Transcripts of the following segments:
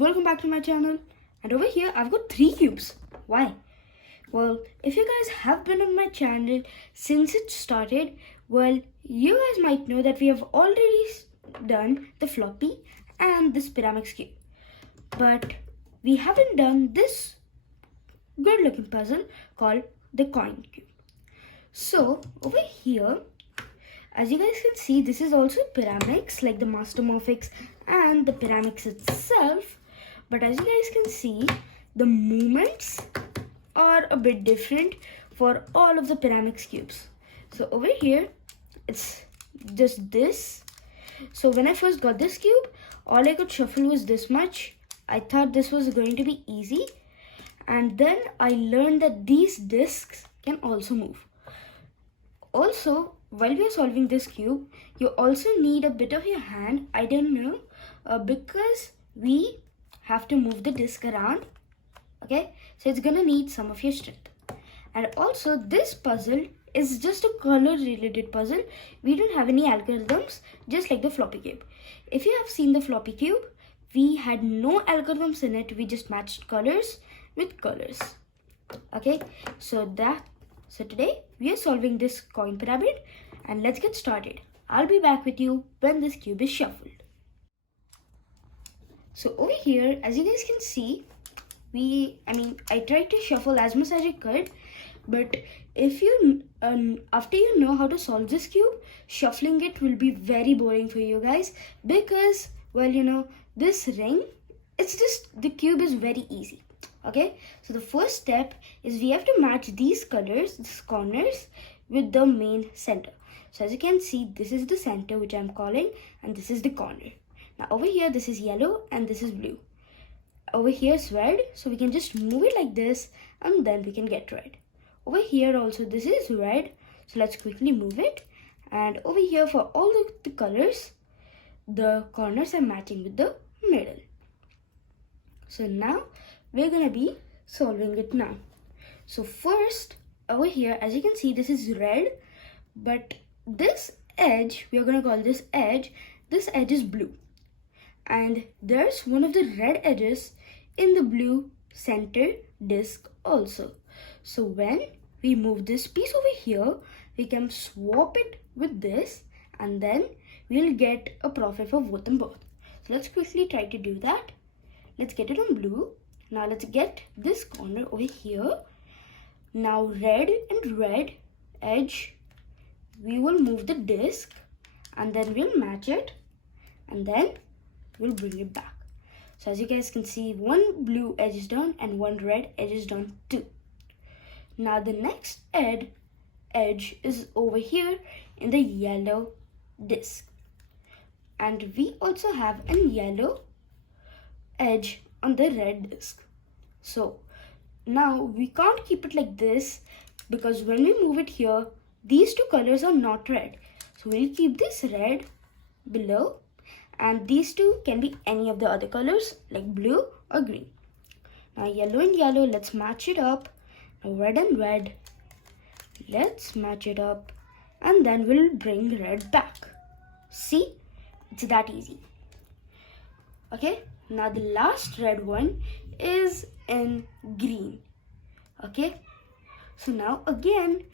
welcome back to my channel. And over here I've got 3 cubes. Why? Well, if you guys have been on my channel since it started, well, you guys might know that we have already done the floppy and this Pyraminx cube. But we haven't done this good looking puzzle called the coin cube. So over here, as you guys can see, this is also Pyraminx, like the Master Morphix and the Pyraminx itself. But as you guys can see, the movements are a bit different for all of the Pyraminx cubes. So over here, it's just this. So when I first got this cube, all I could shuffle was this much. I thought this was going to be easy. And then I learned that these discs can also move. Also, while we are solving this cube, you also need a bit of your hand. I don't know, because we have to move the disc around. Okay, so it's gonna need some of your strength. And also, this puzzle is just a color related puzzle. We don't have any algorithms, just like the floppy cube. If you have seen the floppy cube, we had no algorithms in it. We just matched colors with colors. Okay, so today we are solving this coin pyramid, and let's get started. I'll be back with you when this cube is shuffled. So over here, as you guys can see, I tried to shuffle as much as I could, but if you after you know how to solve this cube, shuffling it will be very boring for you guys, because, well, you know, this ring, it's just, the cube is very easy. Okay, so the first step is we have to match these colors, these corners, with the main center. So as you can see, this is the center, which I'm calling, and this is the corner. Now over here, this is yellow and this is blue. Over here is red, so we can just move it like this and then we can get red. Over here also, this is red, so let's quickly move it. And over here, for all the colors, the corners are matching with the middle. So now we're gonna be solving it now. So first, over here, as you can see, this is red, but this edge, we are gonna call this edge is blue. And there's one of the red edges in the blue center disc also. So when we move this piece over here, we can swap it with this, and then we'll get a profit for both and both. So let's quickly try to do that. Let's get it on blue. Now let's get this corner over here. Now red and red edge, we will move the disc and then we'll match it, and then we'll bring it back. So as you guys can see, one blue edge is done and one red edge is done too. Now the next edge is over here in the yellow disc, and we also have a yellow edge on the red disc. So now we can't keep it like this, because when we move it here, these two colors are not red. So we'll keep this red below, and these two can be any of the other colors like blue or green. Now yellow and yellow, let's match it up. Now red and red, let's match it up, and then we'll bring red back. See, it's that easy. Okay, now the last red one is in green. Okay, so now again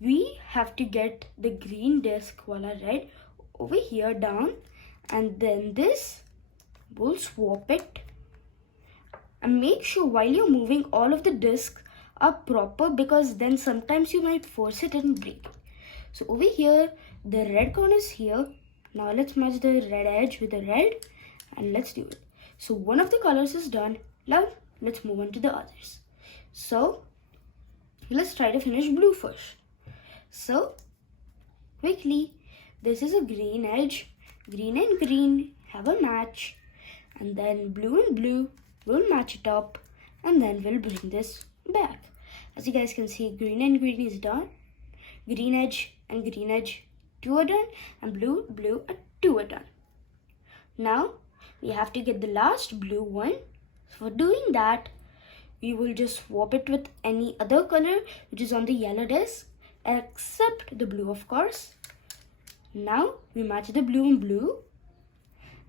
we have to get the green disc, voila, red over here down, and then this, we'll swap it. And make sure while you're moving, all of the discs are proper, because then sometimes you might force it and break it. So over here, the red corner is here. Now let's match the red edge with the red, and let's do it. So one of the colors is done. Now let's move on to the others. So let's try to finish blue first. So quickly, this is a green edge. Green and green have a match, and then blue and blue will match it up, and then we'll bring this back. As you guys can see, green and green is done. Green edge and green edge, 2 are done, and blue and 2 are done. Now we have to get the last blue one. For doing that, we will just swap it with any other color which is on the yellow disc, except the blue, of course. Now we match the blue and blue,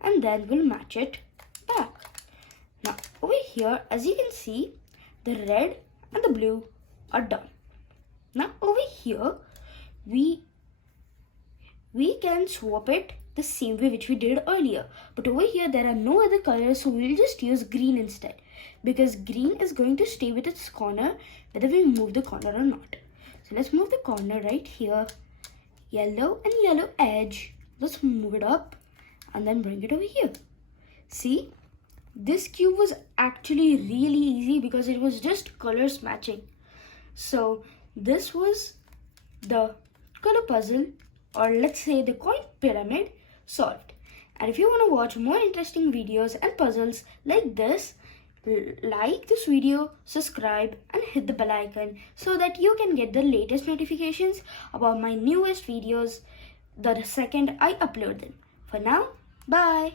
and then we'll match it back. here, as you can see, the red and the blue are done. Now over here, we can swap it the same way which we did earlier. But over here, there are no other colors, so we'll just use green instead. Because green is going to stay with its corner, whether we move the corner or not. So let's move the corner right here. Yellow and yellow edge. Let's move it up and then bring it over here. See, this cube was actually really easy because it was just colors matching. So this was the color puzzle, or let's say the coin pyramid, solved. And if you want to watch more interesting videos and puzzles like this, like this video, subscribe and hit the bell icon so that you can get the latest notifications about my newest videos the second I upload them. For now, bye.